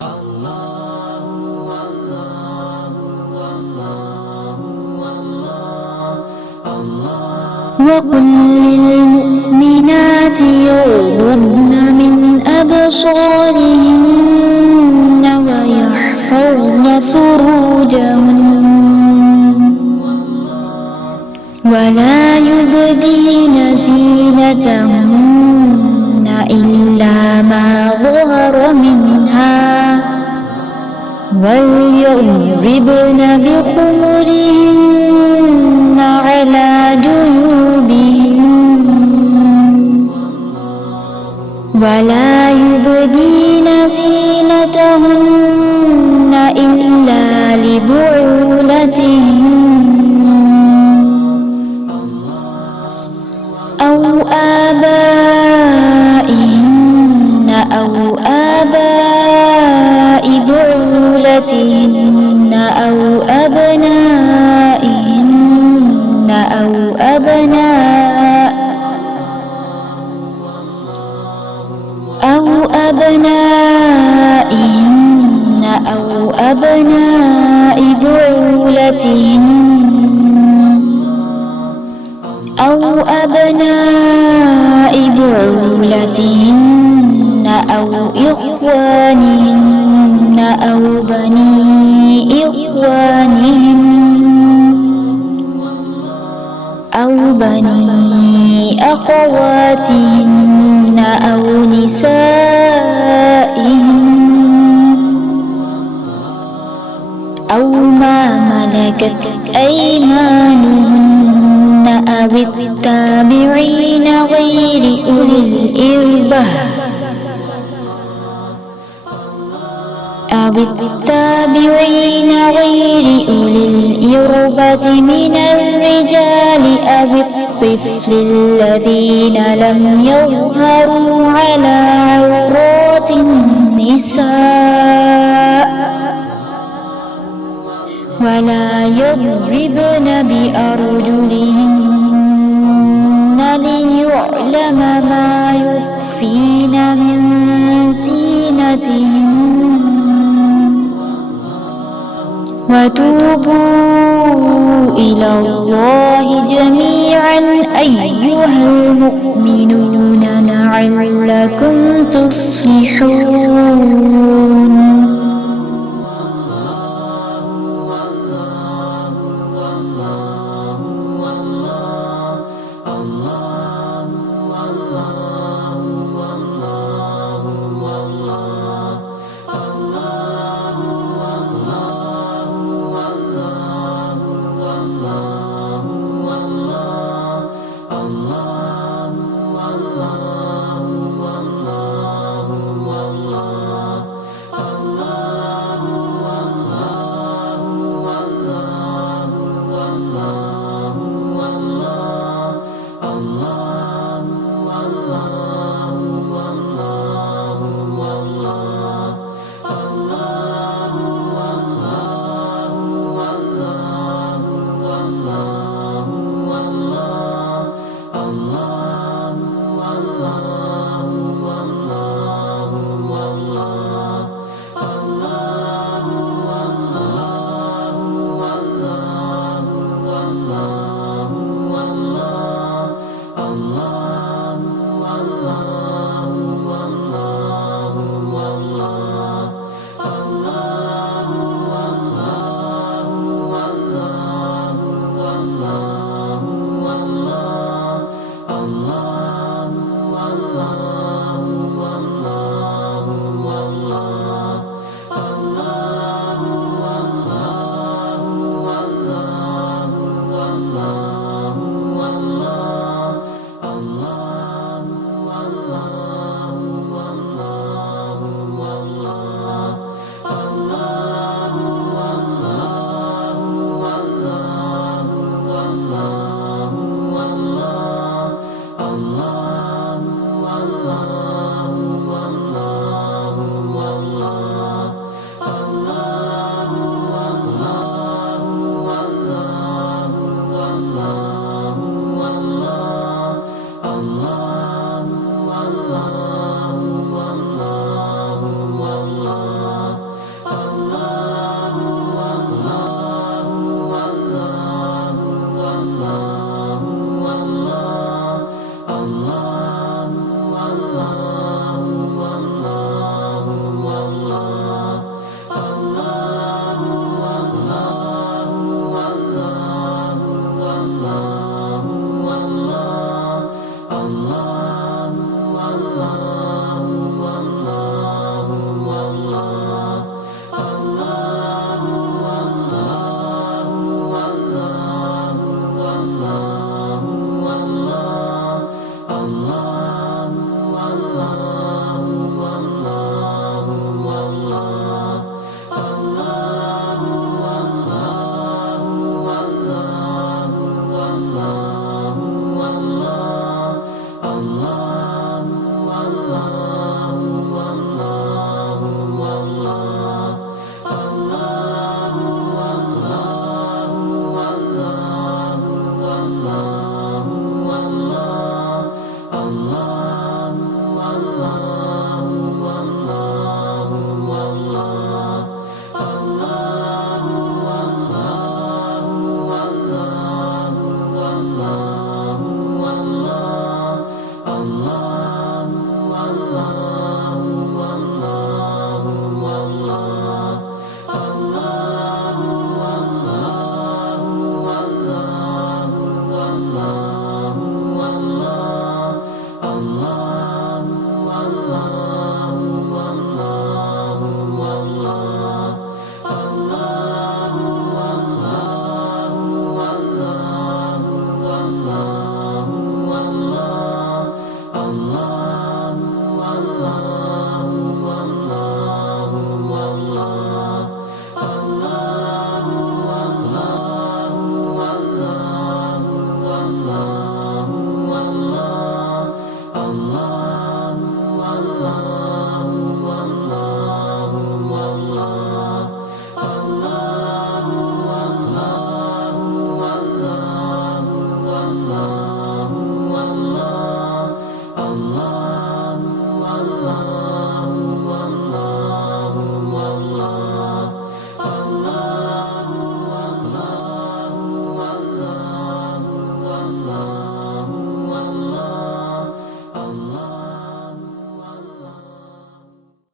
وقل للمؤمنات يغضضن من أبصارهن ويحفظن فروجهن ولا يبدين زينتهن إلا ما ظهر منها وليضربن بخمرهن على جيوبهن ولا يبدين زينتهن إلا لبعولتهن أو آبائهن أو آباء بعولتهن أو أبنائهن أو أبناء بعولتهن أو إخوانهن أو بني إخوانهن أو بني أخواتهن أو نسائهن أو ما ملكت أيمانهن أو التابعين غير أولي الإربة من الرجال أو الطفل الذين لم يظهروا على عورات النساء ولا يضربن بأرجلهن ليعلم ما يخفين من زينتهن وتوبوا إلى الله جميعا أيها المؤمنون لعلكم تفلحون.